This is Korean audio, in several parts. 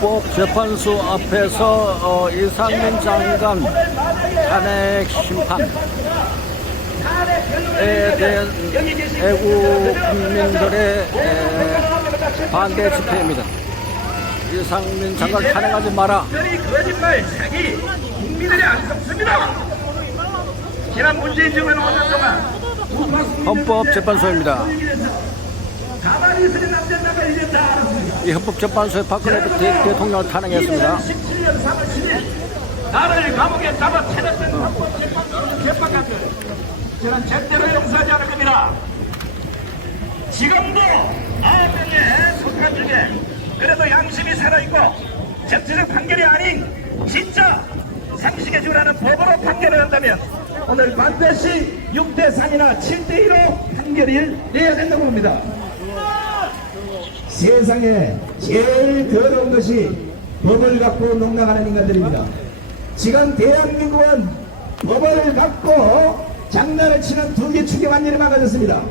헌법재판소 앞에서 이상민 장관 탄핵 심판에 대한 애국 국민들의 반대 집회입니다. 이상민 장관 탄핵하지 마라. 거짓말, 사기, 국민들이 안 섭습니다. 지난 문재인 정부는 5년 동안 헌법재판소입니다. 가만히 있으면 안 된다고 이제 다 알았습니다. 이 헌법재판소에 박근혜 대통령을 탄핵했습니다. 2017년 3월 7일 나를 감옥에 잡아 체냈던 헌법재판소를 개판한 것 저는 절대로 용서하지 않을 겁니다. 지금도 9명의 소판 중에 그래도 양심이 살아있고 정치적 판결이 아닌 진짜 상식에 준하는 법으로 판결을 한다면 오늘 반드시 6대3이나 7대2로 판결을 내야 된다고 봅니다. 세상에 제일 더러운 것이 법을 갖고 농락하는 인간들입니다. 지금 대한민국은 법을 갖고 장난을 치는 두 개 축에 완전히 망가졌습니다.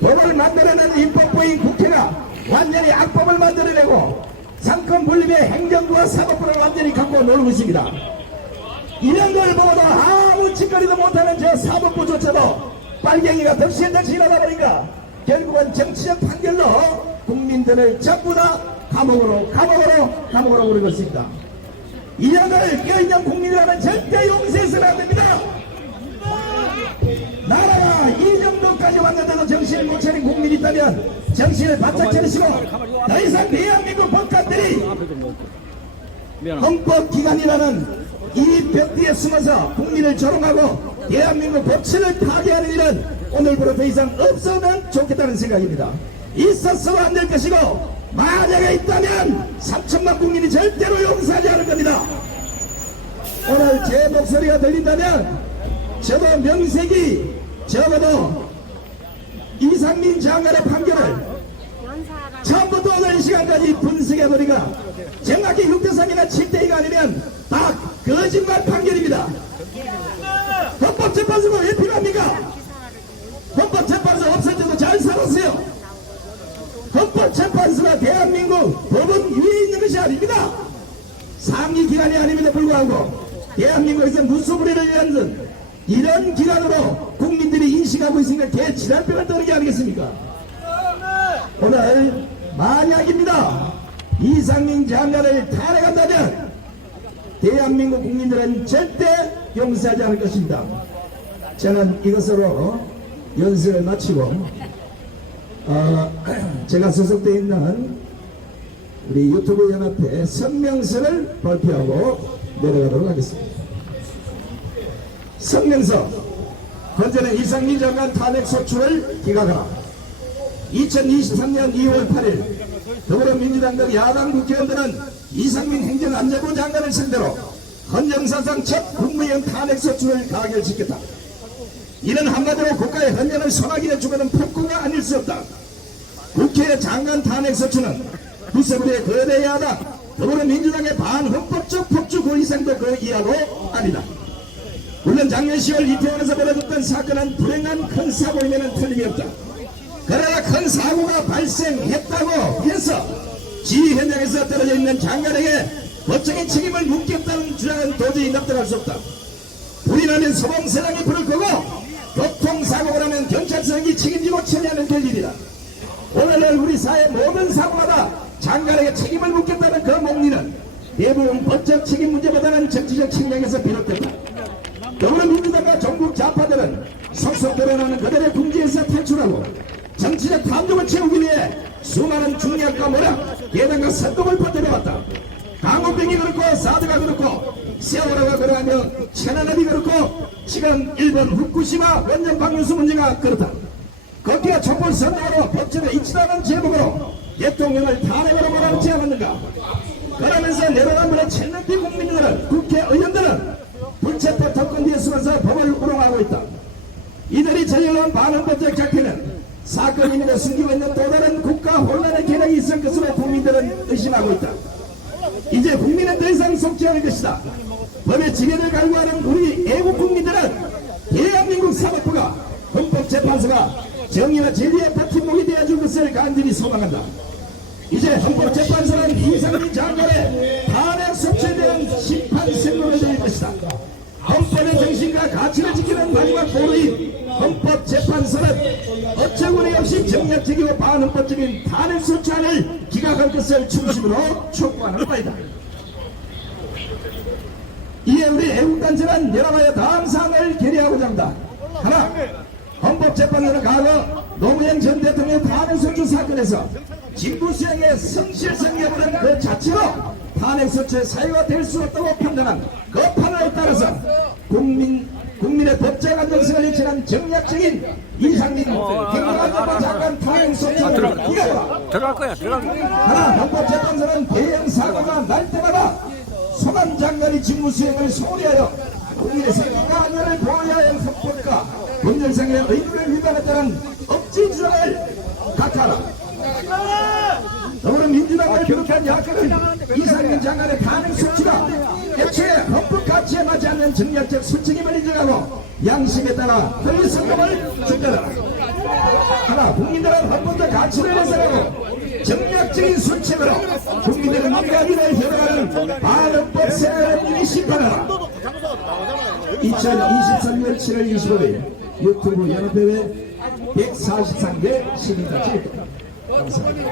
법을 만들어내는 입법부인 국회가 완전히 악법을 만들어내고 상권 분립의 행정부와 사법부를 완전히 갖고 놀고 있습니다. 이런 걸 보고도 아무 짓거리도 못하는 저 사법부조차도 빨갱이가 덕실덕실 하다 보니까 결국은 정치적 판결로 국민들을 전부 다 감옥으로 보내고 있습니다. 이런 걸 껴있는 국민이라면 절대 용서해서는 안 됩니다. 나라가 이 정도까지 왔는데도 정신을 못 차린 국민이 있다면 정신을 바짝 차리시고 더 이상 대한민국 법관들이 헌법기관이라는 이 벽뒤에 숨어서 국민을 조롱하고 대한민국 법치를 파괴하는 일은 오늘부로 더 이상 없으면 좋겠다는 생각입니다. 있었어도 안 될 것이고 만약에 있다면 3천만 국민이 절대로 용서하지 않을 겁니다. 오늘 제 목소리가 들린다면 저도 명색이 적어도 이상민 장관의 판결을 처음부터 오늘 시간까지 분석해보니까 정확히 6대3이나 7대2가 아니면 다 거짓말 판결입니다. 헌법재판소가 왜 필요합니까? 헌법재판소 없을 때도 잘 살았어요. 헌법재판소가 대한민국 법은 위에 있는 것이 아닙니다. 상위기관이 아님에도 불구하고 대한민국에서 무소불위를 위한 이런 기관으로 국민들이 인식하고 있으니까 개지랄병을 떠는 게 아니겠습니까? 오늘 만약입니다. 이상민 장관을 탄핵한다면 대한민국 국민들은 절대 용서하지 않을 것입니다. 저는 이것으로 연설을 마치고 제가 소속되어 있는 우리 유튜브 연합회 성명서를 발표하고 내려가도록 하겠습니다. 성명서. 현재는 이상민 장관 탄핵 소추를 기각하라. 2023년 2월 8일 더불어민주당 등 야당 국회의원들은 이상민 행정안전부 장관을 상대로 헌정사상 첫 국무위원 탄핵 소추를 가결시켰다. 이는 한마디로 국가의 헌정을 소나기에 주고는 폭구가 아닐 수 없다. 국회의 장관 탄핵 소추는 구세군의 거대 야당 더불어민주당의 반헌법적 폭주 그 이상도 그 이하도 아니다. 물론 작년 10월 이태원에서 벌어졌던 사건은 불행한 큰 사고임에는 틀림이 없다. 그러나 큰 사고가 발생했다고 해서 지휘 현장에서 떨어져 있는 장관에게 법적인 책임을 묻겠다는 주장은 도저히 납득할 수 없다. 불이 나면 소방서장이 불을 끄고 교통사고가 나면 경찰서장이 책임지고 처리하면 될 일이다. 오늘날 우리 사회 모든 사고마다 장관에게 책임을 묻겠다는 그 목리는 대부분 법적 책임 문제보다는 정치적 측면에서 비롯된다. 더불어민주당과 전국 좌파들은 속속 드러나는 그들의 궁지에서 탈출하고 정치적 탐욕을 채우기 위해 수많은 중략과 모략, 예단과 선동을 퍼뜨려왔다. 강호병이 그렇고 사드가 그렇고 세월호가 그러하며 천안함이 그렇고 지금 일본 후쿠시마 원전 방류수 문제가 그렇다. 거기에 촛불 선동으로 법전에 있지도 않은 제목으로 대통령을 탄핵으로 몰아넣지 않았는가. 그러면서 내로남불의 칠명피 국민들은 국회의원들은 불체포 특권 뒤에 숨어서 법을 우롱하고 있다. 이들이 저질러온 반헌법적 작태는 사건임에도 숨기고 있는 또 다른 국가 혼란의 계략이 있을 것으로 국민들은 의심하고 있다. 이제 국민은 더 이상 속지 않을 것이다. 법의 지배를 갈구하는 우리 애국 국민들은 대한민국 사법부가 헌법재판소가 정의와 진리의 버팀목이 되어줄 것을 간절히 소망한다. 이제 헌법재판소는 이상민 장관의 탄핵 소추에 대한 심판 선고를 내릴 것이다. 헌법의 정신과 가치를 지키는 마지막 보루인 헌법재판소는 어처구니 없이 정략적이고 반헌법적인 탄핵 소추안을 기각할 것을 중심으로 촉구하는 바이다. 이에 우리 애국단체는 연합하여 다음 사항을 결의하고자 합니다. 하나, 헌법재판소는 과거 노무현 전 대통령 탄핵소추 사건에서 직무수행의 성실성 여부는 그 자체로 탄핵소추의 사유가 될 수 없다고 판단한 그 판단에 따라서 국민의 법적 안정성을 해치는 정략적인 이상민 행정안전부 장관 탄핵소추를 기각하라. 들어갈 거야. 들어갈 거야. 하나, 헌법재판소는 대형 사고가 날 때마다 손한 장관이 직무수행을 소홀히 하여 국민의 생명과 안전을 보호해야 할 헌법과 법률상의 의무를 위반했다는 억지 주장을 각하라. 더불어민주당을 비롯한 야권은 이상민 장관의 탄핵 소추가 애초에 헌법 가치에 맞지 않는 정략적 수책임을 인정하고 양심에 따라 권리 성공을 주장하라. 하나, 국민들은 헌법적 가치를 해설하고 정략적인 수책으로 국민들의 민간인을 해로하는 반헌법 세력을 심판하라. 2023년 7월 25일 유튜브 연합회회 143개 시민단체 감사합니다.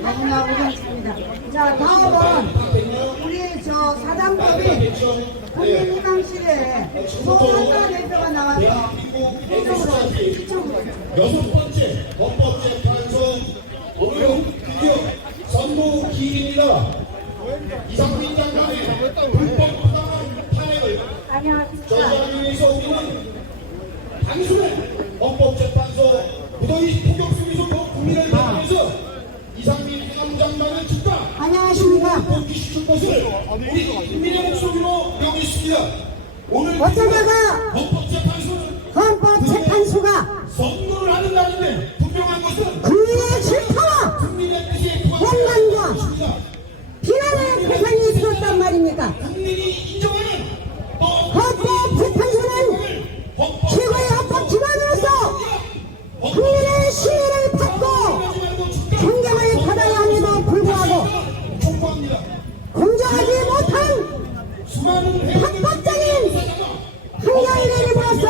너무나 고맙습니다. 자, 다음은 우리 사장법인 국민의당실에 송한나 대표가 나와서 이쪽으로 여섯 번째 헌법재판소 오늘 드디어 선고 기일입니다. 이상민 장관의 불법 부당한 탄핵을 안녕하십니까. 저지하기 위해서 우리는 단순히 헌법재판소 무더위 폭격 속에서 국민을 대하면서 이상민 행안장관을 즉각 안녕하십니까. 복귀시킬 것을 우리 국민의 목소리로 명했습니다. 오늘 어쩌다가 헌법재판소가 선거를 하는 날인데 분명한 것은 국민의 질타와 국민의 뜻에 원망과 비난의 표상이 있었단 말입니까? 국민이 인정하는 헌법재판소는 최고의 헌법기관으로서 국민의 신뢰를 받고 경쟁을 받아야 함에도 불구하고 촉구합니다. 공정하지 못한 합법적인 판결을 내림으로써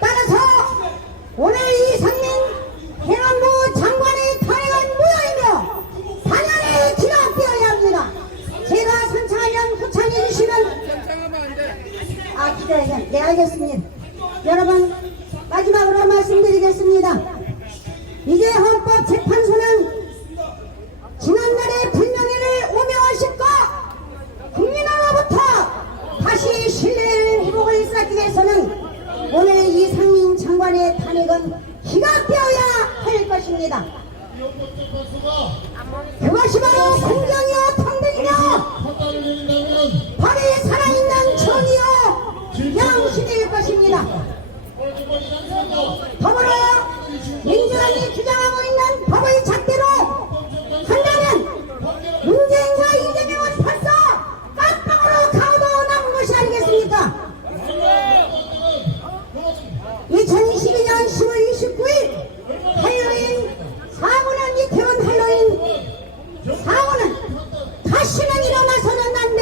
따라서 오늘 이상민 행안부 장관의 탄핵은 무효이며 당연히 기각되어야 합니다. 제가 선창하면 후창해 주시면 기다려요. 네, 알겠습니다. 여러분, 마지막으로 말씀드리겠습니다. 이제 헌법재판소는 지난날의 불명예를 오명하실까 국민으로부터 다시 신뢰를 회복을 쌓기 위해서는 오늘 이상민 장관의 탄핵은 기각되어야 할 것입니다. 그것이 바로 공정이요 평등이요 법이 살아있는 정의요 양심일 것입니다. 더불어 민주당이 주장하고 있는 법의 잣대로 한다면 문재인과 이재명은 벌써 깜빵으로 가오도 남은 것이 아니겠습니까? 2022년 10월 29일 할로윈 사고는 이태원 할로윈 사고는 다시는 일어나서는 안 될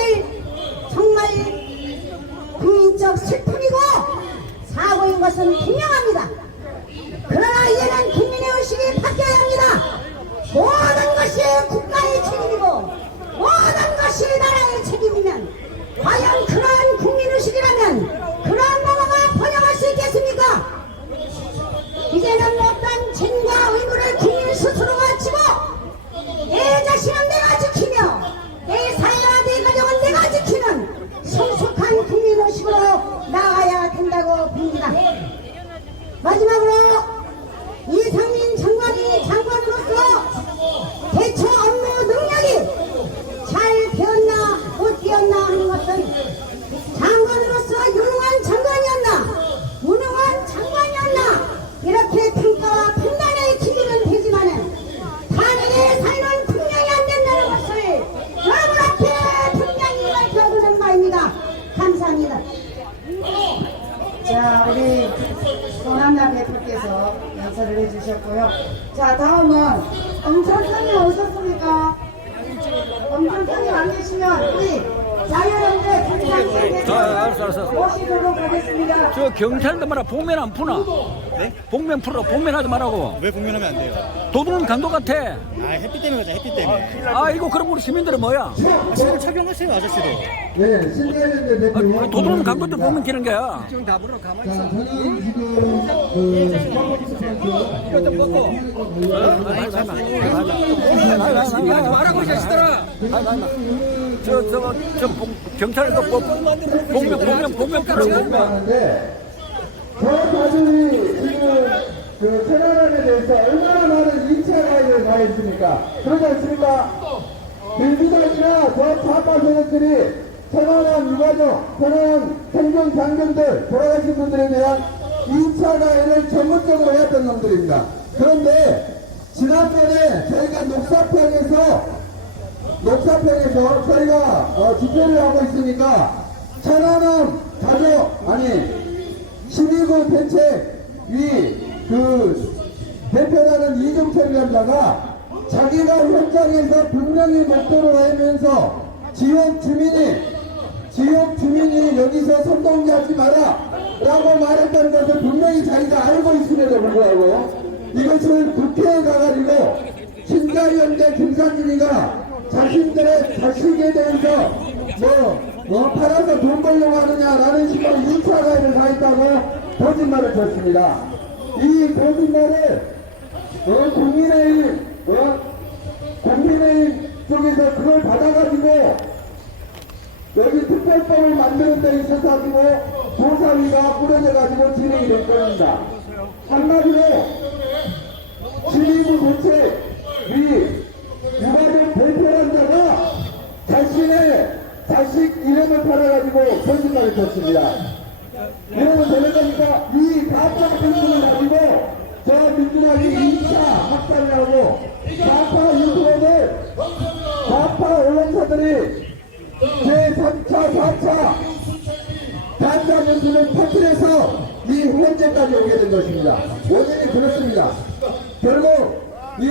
정말 국민적 슬픔이고 사고인 것은 분명합니다. 그러나 이제는 국민의 의식이 바뀌어야 합니다. 모든 것이 국가의 책임이고 모든 것이 나라의 책임이면 과연 그러한 국민의식이라면 그러한 나라가 번영할 수 있겠습니까? 이제는 어떤 책임과 의무를 국민 스스로가 지고 내 자신은 내가 지키며 내 사회와 내 가정은 내가 지키는 성숙한 국민의식으로 나아가야 된다고 봅니다. 마지막으로 이상민 장관이 장관으로서 대처 업무 능력이 잘 되었나 못 되었나 하는 것은 장관으로서 유능한 장관이었나 무능한 장관이었나 이렇게 평가와 판단의 기준은 되지만은 탄핵의 사유는 분명히 안 된다는 것을 여러분 앞에 분명히 밝혀두는 바입니다. 감사합니다. 자, 우리 손한나 대표께서 연설을 해주셨고요. 자, 다음은 엄천선이 오셨습니까? 엄천선이 안 계시면 우리 자유연대 분장님께서 알았어. 모시도록 하겠습니다. 저 경찰도 말아 복면 안 푸나? 네? 복면 풀어. 복면하지 말라고. 왜 공연하면 안 돼요? 도둑은 강도 같아. 아 햇빛 때문에 그러죠. 햇빛 때문에. 아 이거 그럼 우리 시민들은 뭐야? 지금 착용하세요 아저씨도. 네, 신대연대 대표. 도둑은 강도 때 복면 끼는 거야. 자, 저는 지금 말하고 이 자식들아. 저 경찰도 복면 풀어. 하는데 저 다들이 지금 그 테러에 대해서 얼마나 많은 2차 가입을 다 했습니까? 그러지 않습니까? 민주당이나 저 좌파 세력들이 천안함 유가족, 천안함 생존 장병들, 돌아가신 분들에 대한 2차 가해를 전문적으로 했던 놈들입니다. 그런데 지난번에 저희가 녹사평에서 저희가 집회를 하고 있으니까 천안함 가족, 신의군 대책위 대표라는 이종철 위원장가 자기가 현장에서 분명히 목도를 하면서 지역 주민이 여기서 선동하지 마라 라고 말했다는 것을 분명히 자기가 알고 있음에도 불구하고 이것을 국회에 가가지고 신자연대 김상진이가 자신들의 자식에 대해서 팔아서 돈 벌려고 하느냐라는 식으로 2차 가해를 다 했다고 거짓말을 쳤습니다. 이 거짓말을 국민의힘 쪽에서 그걸 받아가지고 여기 특별법을 만드는 데 있어서 조사위가 꾸려져가지고 진행이 될 겁니다. 한마디로 지리부 대책위 유가족 대표한 자가 자신의 자식 이름을 팔아가지고 거짓말을 쳤습니다. 이러면 되는 거니까 이 가짜 정보를 가지고 저 민주당이 2차 확산을 하고 좌파 유튜버들, 좌파 언론사들이 제3차, 4차 가짜 뉴스를 퍼뜨려서 이 현재까지 오게 된 것입니다. 원인이 그렇습니다. 결국 이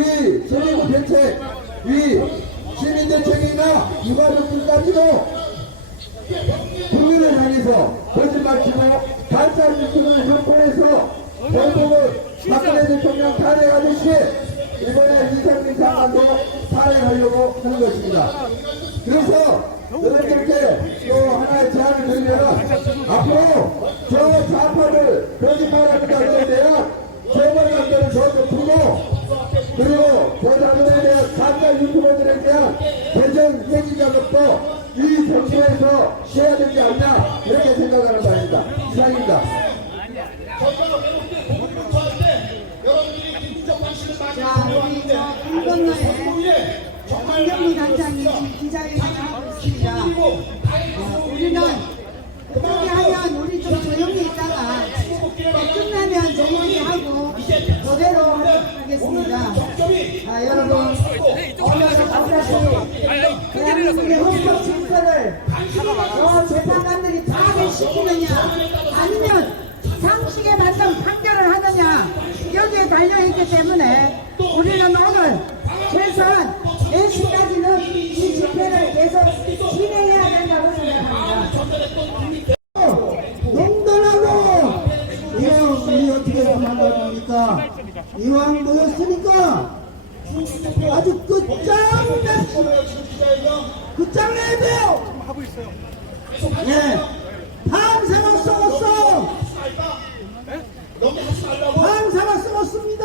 시민구 대책, 이 시민대책이나 유가족들까지도 국민을 향해서 거짓말치고 가짜 뉴스를 결국은 박근혜 대통령 탄핵하듯이 이번에 이상민 장관도 탄핵하려고 하는 것입니다. 그래서 여러분들께 또 하나의 제안을 드리면 앞으로 저 좌파를 거짓말하는 자들에 대한 처벌관계를 더 풀고 그리고 보좌들에 대한 가짜 유튜버들에 대한 대전 회기 작업도 이 정부에서 해야 되지 않나 이렇게 생각하는 바입니다. 이상입니다. 자, 우리 저 한건너에 황경미 단장이 지금 기자회견을 하고 있습니다. 우리는 그렇게 하면 우리 좀 조용히 있다가 끝나면 조용히 하고 그대로 하겠습니다. 자, 여러분 오늘 다시 대한민국의 헌법 질서를 저 재판관들이 다 시키느냐 아니면 상식에 맞는 판결을 하느냐 여기에 달려있기 때문에 우리는 오늘 최소한 4시까지는 이 집회를 계속 진행해야 된다고 생각합니다. 농단하고 이왕 우리 어떻게 생각할 겁니까? 이왕 모였으니까 아주 끝장내야 돼요. 예, 밤새가 썩었어. 밤새가 썩었습니다.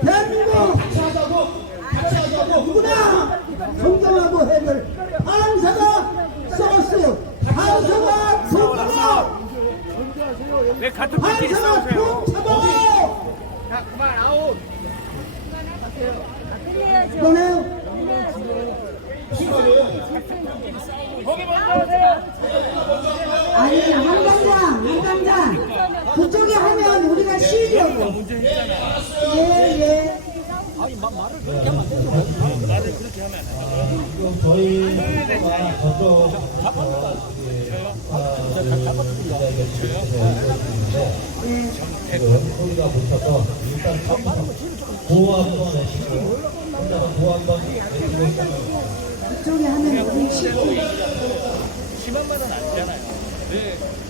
대한민국 누구나 정정하고 해결. 밤새가 썩었어요. 밤새가 썩었어. 왜 같은 분끼리 밤새가 싸우세요? 푹 잡아요. 자, 그만 아웃. 이거네요. 아니 한 단장 그쪽에 하면 우리가 쉬려고. 예예. 아니, 말을 그렇게 하면 안 되죠. 지금 저희가 저쪽 기자에게 지금 소리가 붙어서 일단 보호 한번 내시고 혼자서 보호 한번 내시고 있어요. 그쪽에 하면 우리 쉬고. 심한 말은 아니잖아요. 네.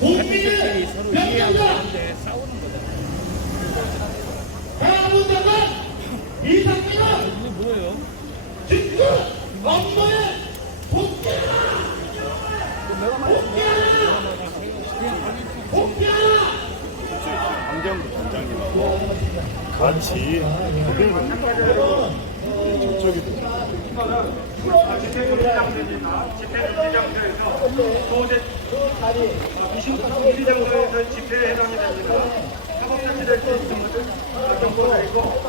같은 서로 이해하고 있는데 싸우는 거잖아요. 이게 뭐예요? 강정부 단장님하고 같이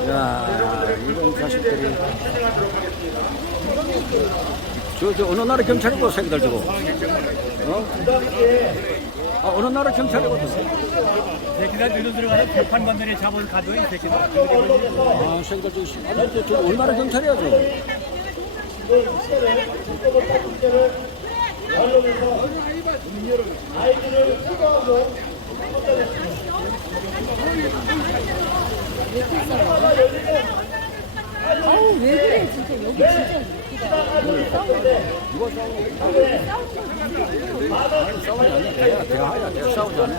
야, 이런 자식들이. 저 어느 나라 경찰이고 새끼들 저거. 어? 아, 어느 나라 경찰이고 새끼들 들어 들어가서 재판관들이 잡아서 가둬 이 새끼들. 아, 새끼들 저기. 아니, 저 어느 나라 경찰이야 저거. 아우 왜 그래 진짜 여기 진짜 누가 싸우는 거야? 대화야, 대화 싸우지 않아.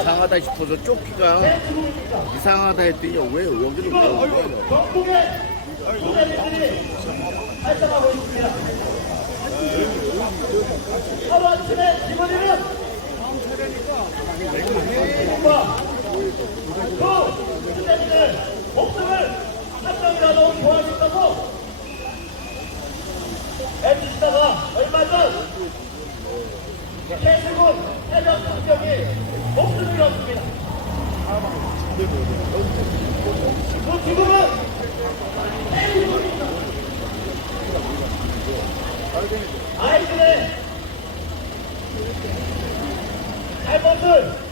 이상하다 싶어서 쫓기가 이상하다 했더니 왜 여기를 왜 오는 거예요? 하루아침에 이번에는 그 기자님의 목숨을 한 명이라도 구하겠다고 애쓰시다가 얼마 전 최수군 해병 장병이 목숨을 잃었습니다. 그 죽음은 아이들의 잘못을